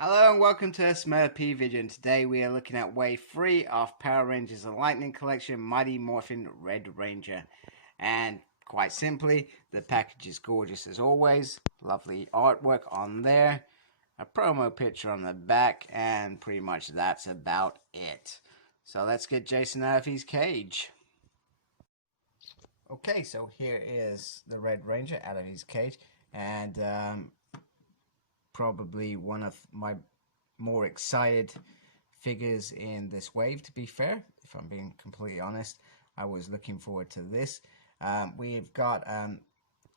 Hello and welcome to Smurpy Vision. Today we are looking at Wave 3 of Power Rangers The Lightning Collection Mighty Morphin Red Ranger. And quite simply, the package is gorgeous as always. Lovely artwork on there. A promo picture on the back, and pretty much that's about it. So let's get Jason out of his cage. Okay, so here is the Red Ranger out of his cage. And probably one of my more excited figures in this wave, to be fair. If I'm being completely honest, I was looking forward to this. We've got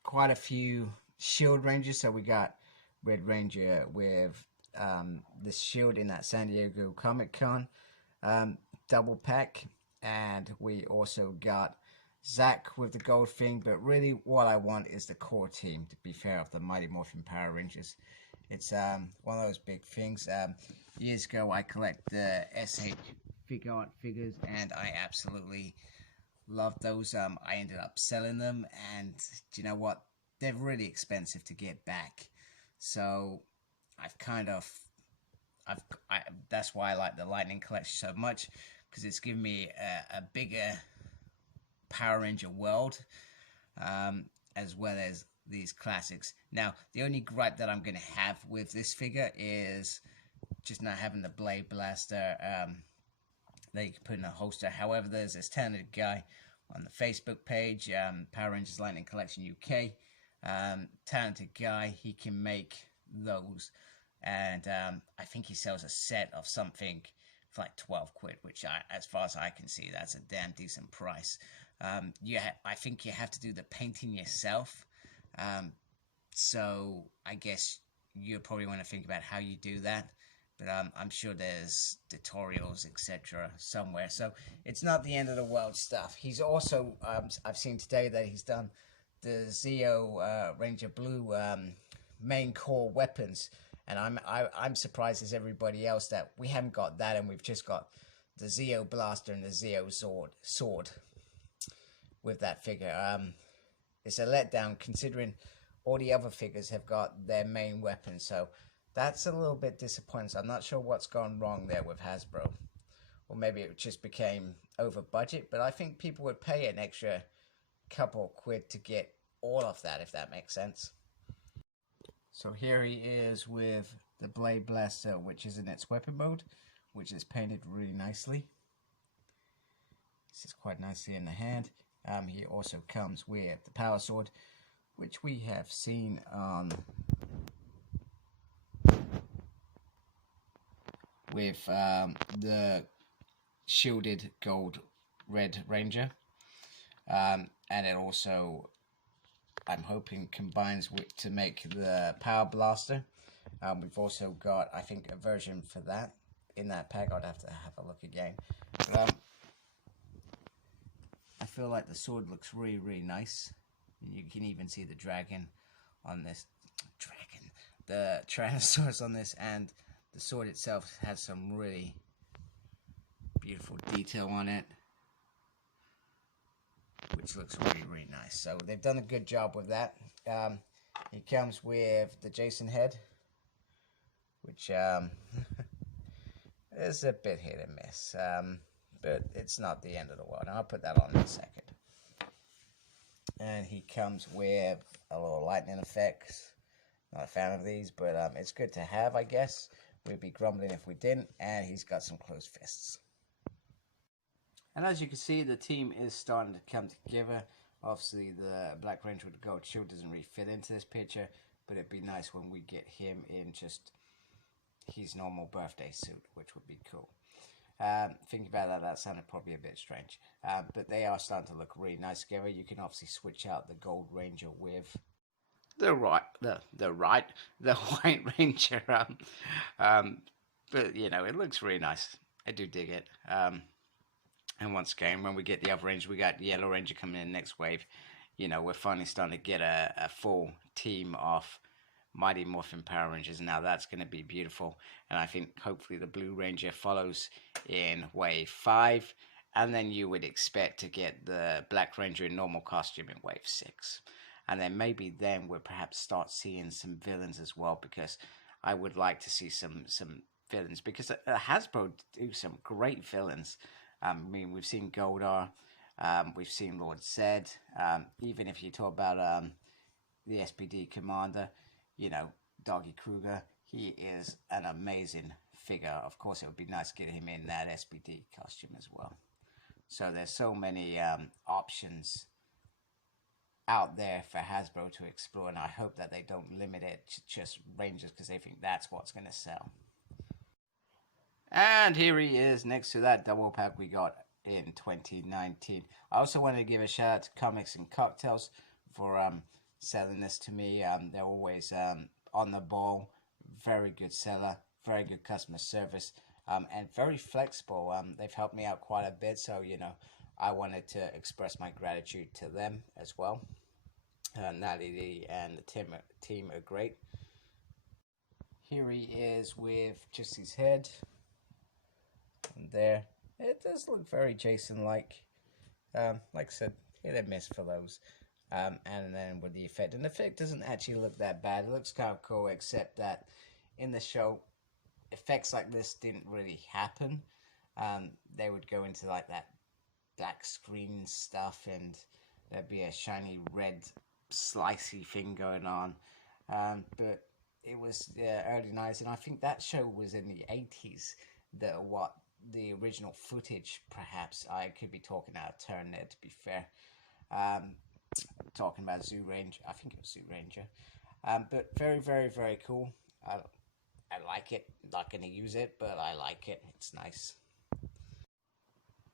quite a few Shield Rangers. So we got Red Ranger with this shield in that San Diego Comic-Con double pack, and we also got Zach with the gold thing. But really what I want is the core team, to be fair, of the Mighty Morphin Power Rangers. It's one of those big things. Years ago, I collect the SH figure art figures, and I absolutely love those. I ended up selling them, and do you know what? They're really expensive to get back. So I've kind of, that's why I like the Lightning Collection so much, because it's given me a bigger Power Ranger world, as well as these classics. Now, the only gripe that I'm going to have with this figure is just not having the blade blaster that you can put in a holster. However, there's this talented guy on the Facebook page, Power Rangers Lightning Collection UK. Talented guy, he can make those, and I think he sells a set of something for like 12 quid, which as far as I can see, that's a damn decent price. I think you have to do the painting yourself. So I guess you probably want to think about how you do that, but I'm sure there's tutorials, etc. somewhere. So it's not the end of the world stuff. He's also, I've seen today that he's done the Zeo Ranger Blue main core weapons, and I'm surprised as everybody else that we haven't got that, and we've just got the Zeo blaster and the Zeo sword with that figure. It's a letdown considering all the other figures have got their main weapon, so that's a little bit disappointing. So I'm not sure what's gone wrong there with Hasbro, or maybe it just became over budget, but I think people would pay an extra couple quid to get all of that, if that makes sense. So here he is with the Blade Blaster, which is in its weapon mode, which is painted really nicely. This is quite nicely in the hand. He also comes with the Power Sword, which we have seen on with the shielded gold Red Ranger, and it also, I'm hoping, combines with to make the Power Blaster. We've also got, I think, a version for that in that pack. I'd have to have a look again. I feel like the sword looks really, really nice. You can even see the dragon on this. The Tyrannosaurus on this, and the sword itself has some really beautiful detail on it, which looks really, really nice. So they've done a good job with that. It comes with the Jason head, which is a bit hit and miss. But it's not the end of the world. I'll put that on in a second. And he comes with a little lightning effects. Not a fan of these, but it's good to have, I guess. We'd be grumbling if we didn't. And he's got some closed fists. And as you can see, the team is starting to come together. Obviously, the Black Ranger with the gold shield doesn't really fit into this picture, but it'd be nice when we get him in just his normal birthday suit, which would be cool. Thinking about that, that sounded probably a bit strange. But they are starting to look really nice together. You can obviously switch out the Gold Ranger with the White Ranger. But you know, it looks really nice. I do dig it. And once again, when we get the other Ranger, we got the Yellow Ranger coming in next wave. You know, we're finally starting to get a full team of Mighty Morphin Power Rangers. Now that's going to be beautiful, and I think hopefully the Blue Ranger follows in wave 5, and then you would expect to get the Black Ranger in normal costume in wave 6, and then maybe then we'll perhaps start seeing some villains as well, because I would like to see some villains, because Hasbro do some great villains. I mean, we've seen Goldar, we've seen Lord Zed. Even if you talk about the SPD commander, you know, Doggy Kruger, he is an amazing figure. Of course, it would be nice to get him in that SPD costume as well. So there's so many options out there for Hasbro to explore, and I hope that they don't limit it to just Rangers, because they think that's what's going to sell. And here he is next to that double pack we got in 2019. I also wanted to give a shout out to Comics and Cocktails for selling this to me. They're always on the ball, very good seller, very good customer service, and very flexible. They've helped me out quite a bit, so you know, I wanted to express my gratitude to them as well. Natalie and the team are great. Here he is with just his head. And there, it does look very Jason-like. Like I said, hit and miss for those. And then with the effect, and the effect doesn't actually look that bad. It looks kind of cool, except that in the show, effects like this didn't really happen. They would go into like that black screen stuff, and there'd be a shiny red slicey thing going on. But it was the early 90s, and I think that show was in the 80s. The original footage, perhaps. I could be talking out of turn there, to be fair. Talking about Zoo Ranger. I think it was Zoo Ranger. But very, very, very cool. I like it. Not going to use it, but I like it. It's nice.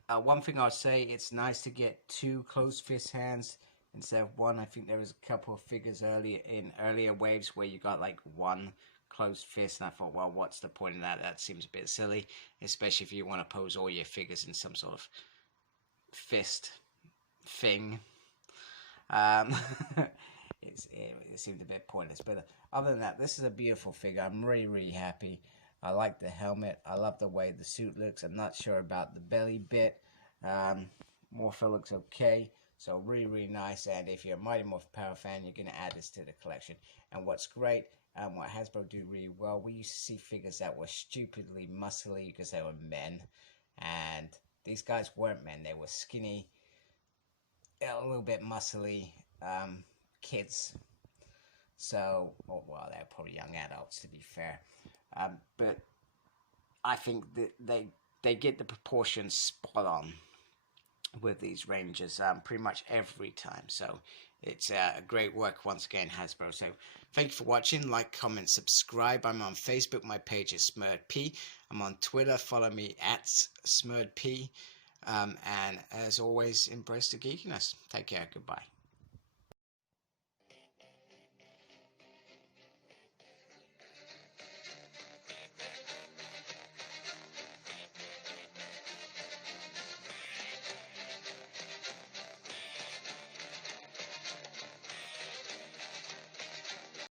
One thing I'll say, it's nice to get two closed fist hands instead of one. I think there was a couple of figures earlier waves where you got like one closed fist, and I thought, well, what's the point of that? That seems a bit silly, especially if you want to pose all your figures in some sort of fist thing. It seemed a bit pointless, but other than that, this is a beautiful figure. I'm really, really happy. I like the helmet. I love the way the suit looks. I'm not sure about the belly bit. Morphin looks okay, so really, really nice. And if you're a Mighty Morphin Power fan, you're going to add this to the collection. And what's great, what Hasbro do really well, we used to see figures that were stupidly muscly because they were men, and these guys weren't men. They were skinny, a little bit muscly kids. So, well, they're probably young adults, to be fair. But I think that they get the proportions spot on with these Rangers pretty much every time. So it's great work once again, Hasbro. So thank you for watching. Like, comment, subscribe. I'm on Facebook. My page is SmurredP. I'm on Twitter. Follow me at SmurredP. And as always, embrace the geekiness. Take care. Goodbye.